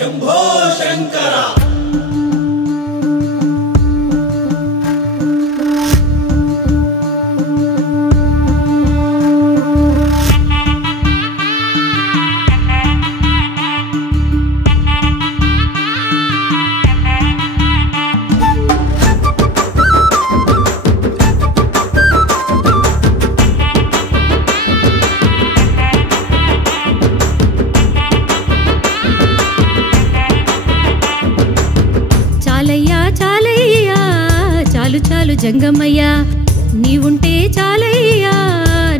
शंभो शंकरा జంగమయ్యా నీవుంటే చాలయ్యా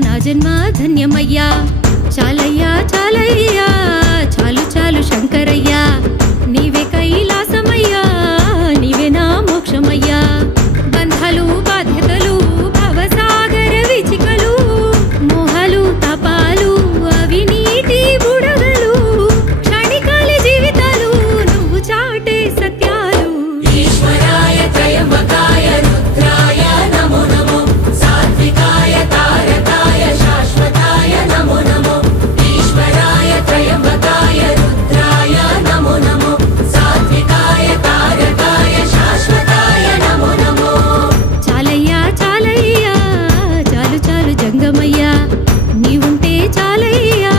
నా జన్మ ధన్యమయ్యా చాలయ్యా చాలయ్యా చాలు చాలు శంకరయ్యా నీవే కైలాసమయ్యా నీవే నా మోక్షమయ్యా బంధాలు బాధ్యతలు భవసాగర విచికలు మోహాలు తాపాలు అవినీతి బుడగలు క్షణికాల జీవితాలు నువ్వు చాటే సత్యాలు ఈశ్వరాయ త్రయంబకాయ రుద్రాయ నమో నమో సాత్వికాయ తారకాయ శాశ్వతాయ నమో నమో ఈశ్వరాయ త్రయంబకాయ రుద్రాయ నమో నమో సాత్వికాయ తారకాయ శాశ్వతాయ నమో నమో చాలయ్యా చాలయ్యా చాలు చాలు జంగమయ్యా నీవుంటే చాలయ్యా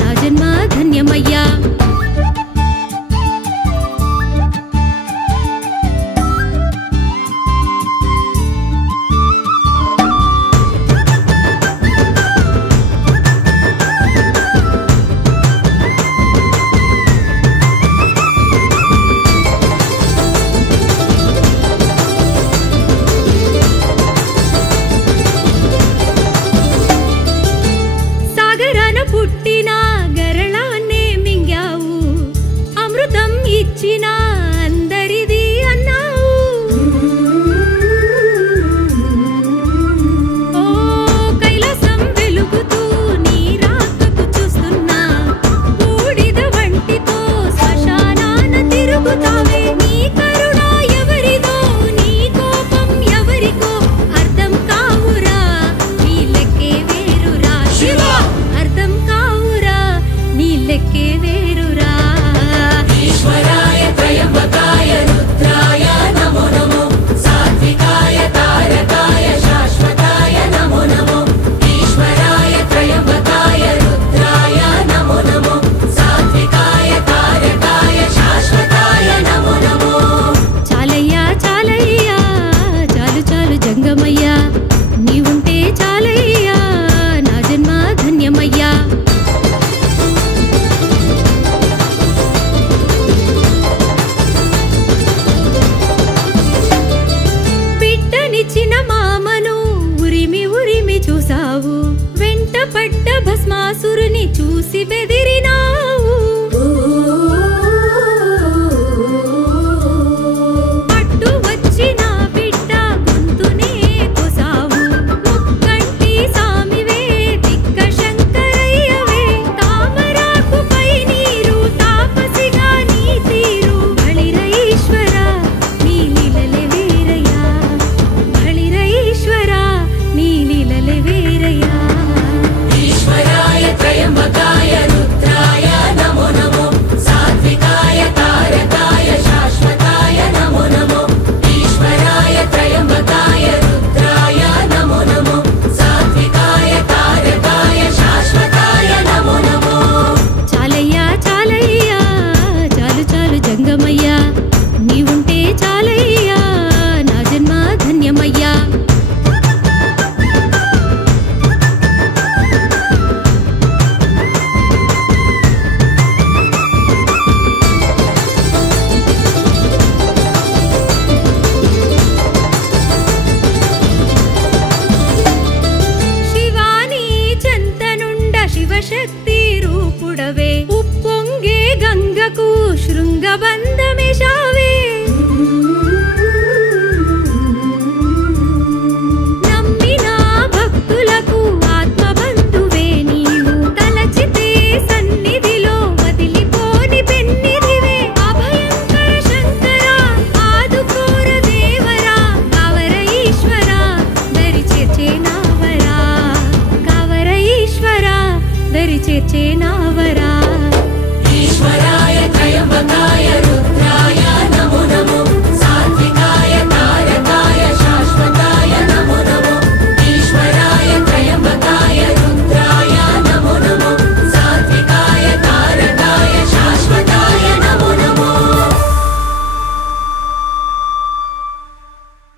నా జన్మ ధన్యమయ్యా సాగరాన పుట్టిన గరళాన్నే మింగావు అమృతం ఇచ్చిన అందరిది అన్నావు ఓ కైలాసం వెలుగుతూ నీ రాకకు చూస్తున్నా బూడిద వంటితో శ్మశానాన తిరుగుతావే నీ కరుణ ఎవరిదో నీ కోపం ఎవరికో అర్థం కావురా నీ లెక్కే వేరురా శివ అర్థం కావురా నీ లెక్కే వేరురా ఈశ్వరాయ త్రయంబకాయ రుద్రాయ నమో నమో సాత్వికాయ తారకాయ శాశ్వతాయ నమో నమో ఈశ్వరాయ త్రయంబకాయ రుద్రాయ నమో నమో సాత్వికాయ తారకాయ శాశ్వతాయ నమో నమో చాలయ్యా చాలయ్యా చాలు చాలు జంగమయ్యా నీవుంటే చాలయ్యా నా జన్మ ధన్యమయ్యా బిడ్డనిచ్చిన మామను ఉరిమి ఉరిమి చూసావు వెంట పడ్డ భస్మాసురుని చూసి బెదిరినావు అడ్డు వచ్చిన బిడ్డ గొంతునే కోసావు ముక్కంటి సామివే దిక్క శంకరయ్యవే తామరాకుపై నీరు తాపసిగా నీ తీరు బళిర ఈశ్వర నీ లీలలే వేరయ్యా బళిర ఈశ్వర నీ లీలలే వేరయ్యా ఈశ్వరాయ త్రయంబకాయ రుద్రాయ నమో నమో సాత్వికాయ తారకాయ శాశ్వతాయ నమో నమో ఈశ్వరాయ త్రయంబకాయ రుద్రాయ నమో నమో సాత్వికాయ తారకాయ శాశ్వతాయ నమో నమో చాలయ్యా చాలయ్యా చాలు చాలు జంగమయ్యా నీవుంటే చాలయ్యా నా జన్మ ధన్యమయ్యా శివాని చెంతనుండ శివశక్తి రూపుడవే ఉప్పొంగే గంగకు శృంగబంధమే